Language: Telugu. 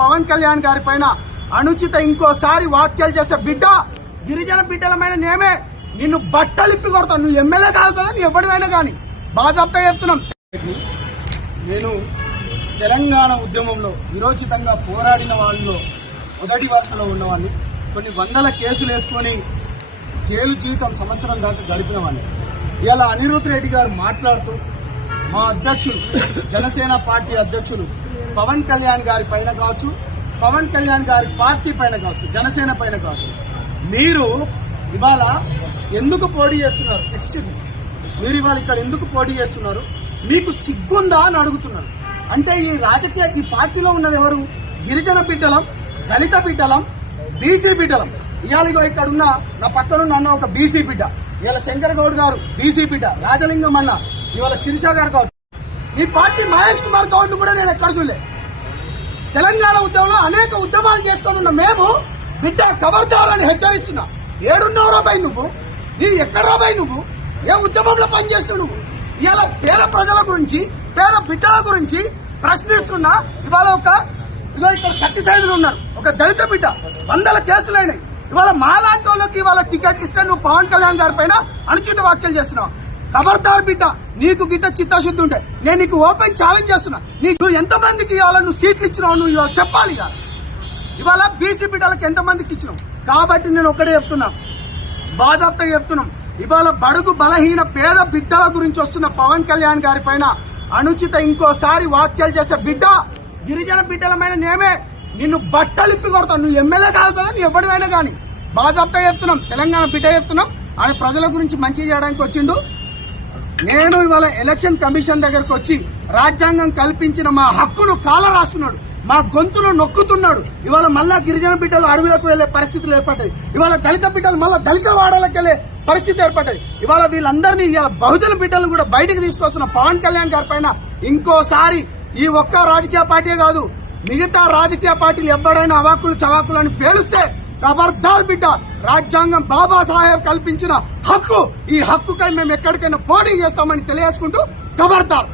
పవన్ కళ్యాణ్ గారి పైన అనుచిత ఇంకోసారి వ్యాఖ్యలు చేసే బిడ్డ గిరిజన బిడ్డలమైన నేమే నిన్ను బట్టలిప్పి కొడతాను. నువ్వు ఎమ్మెల్యే కాదు కదా, నీ ఎవరివైనా కానీ బాజాప్తా చెప్తున్నాం. నేను తెలంగాణ ఉద్యమంలో విరోచితంగా పోరాడిన వాళ్ళలో మొదటి వరుసలో ఉన్నవాడిని. కొన్ని వందల కేసులు వేసుకొని జైలు జీవితం సంవత్సరం దాకా గడిపిన వాడిని. ఇవాళ అనిరుద్ రెడ్డి గారు మాట్లాడుతూ మా అధ్యక్షులు జనసేన పార్టీ అధ్యక్షులు పవన్ కళ్యాణ్ గారి పైన కావచ్చు, పవన్ కళ్యాణ్ గారి పార్టీ పైన కావచ్చు, జనసేన పైన కావచ్చు, మీరు ఇవాళ ఎందుకు పోటీ చేస్తున్నారు? ఎక్స్క్యూజ్ మీ, మీరు ఇవాళ ఇక్కడ ఎందుకు పోటీ చేస్తున్నారు? మీకు సిగ్గుందా అని అడుగుతున్నారు. అంటే ఈ పార్టీలో ఉన్నది ఎవరు? గిరిజన బిడ్డలం, దళిత బిడ్డలం, బీసీ బిడ్డలం. ఇవాళ ఇక్కడ ఉన్న నా పక్కన అన్న ఒక బీసీ బిడ్డ, ఇవాళ శంకర్ గౌడ్ గారు బీసీ బిడ్డ, రాజలింగం అన్న, ఇవాళ శిరీష గారు కావచ్చు. ఈ పార్టీ మహేష్ కుమార్ గౌడ్ కూడా నేను ఎక్కడ చూడలే. తెలంగాణ ఉద్యమంలో అనేక ఉద్యమాలు చేసుకొని ఉన్న మేము బిడ్డ ఖబర్దారని హెచ్చరిస్తున్నా. ఏడున్నావురా బై నువ్వు? నీ ఎక్కడ్రా బై నువ్వు? ఏ ఉద్యమంలో పనిచేస్తున్నావు నువ్వు? ఇవాళ పేద ప్రజల గురించి, పేద బిడ్డల గురించి ప్రశ్నిస్తున్నా. ఇవాళ ఇక్కడ కత్తి సైదులు ఉన్నారు, ఒక దళిత బిడ్డ, వందల కేసులైనాయి. ఇవాళ మాలాంటి వాళ్ళకి ఇవాళ టికెట్ ఇస్తే నువ్వు పవన్ కళ్యాణ్ గారి పైన అనుచిత వ్యాఖ్యలు చేస్తున్నావు. ఖబర్దార్ బిడ్డ, నీకు గిట్ట చిత్తశుద్ధి ఉంటే నేను నీకు ఓపెన్ ఛాలెంజ్ చేస్తున్నా. నువ్వు ఎంతమందికి ఇవాళ నువ్వు సీట్లు ఇచ్చినావు నువ్వు ఇవాళ చెప్పాలి. ఇవాళ బీసీ బిడ్డలకు ఎంతమందికి ఇచ్చినావు? కాబట్టి నేను ఒక్కడే చెప్తున్నా, బాజాప్తా చెప్తున్నాం. ఇవాళ బడుగు బలహీన పేద బిడ్డల గురించి వస్తున్న పవన్ కళ్యాణ్ గారి పైన అనుచిత ఇంకోసారి వ్యాఖ్యలు చేసే బిడ్డ గిరిజన బిడ్డలమైన నేమే నిన్ను బట్టలిప్పి కొడతాను. నువ్వు ఎమ్మెల్యే కాదు కదా, నీ ఎవరివైనా కానీ బాజాప్తా చెప్తున్నాం. తెలంగాణ బిడ్డ చెప్తున్నాం. ఆయన ప్రజల గురించి మంచి చేయడానికి వచ్చిండు. నేను ఇవాళ ఎలక్షన్ కమిషన్ దగ్గరకు వచ్చి రాజ్యాంగం కల్పించిన మా హక్కును కాల రాస్తున్నాడు, మా గొంతును నొక్కుతున్నాడు. ఇవాళ మళ్ళా గిరిజన బిడ్డలు అడవులకు వెళ్లే పరిస్థితులు ఏర్పడ్డాయి. ఇవాళ దళిత బిడ్డలు మళ్ళా దళిత వాడలకు వెళ్లే పరిస్థితి ఏర్పడ్డాయి. ఇవాళ వీళ్ళందరినీ బహుజన బిడ్డలను కూడా బయటకు తీసుకొస్తున్న పవన్ కళ్యాణ్ గారి పైన ఇంకోసారి ఈ ఒక్క రాజకీయ పార్టీ కాదు, మిగతా రాజకీయ పార్టీలు ఎవరైనా అవాకులు చవాకులు అని పేలుస్తే ఖబర్దార్ బిడ్డ, రాజ్యాంగం బాబాసాహెబ్ కల్పించిన హక్కు, ఈ హక్కుకై మేము ఎక్కడికైనా పోటీ చేస్తామని తెలియజేసుకుంటూ ఖబర్దార్.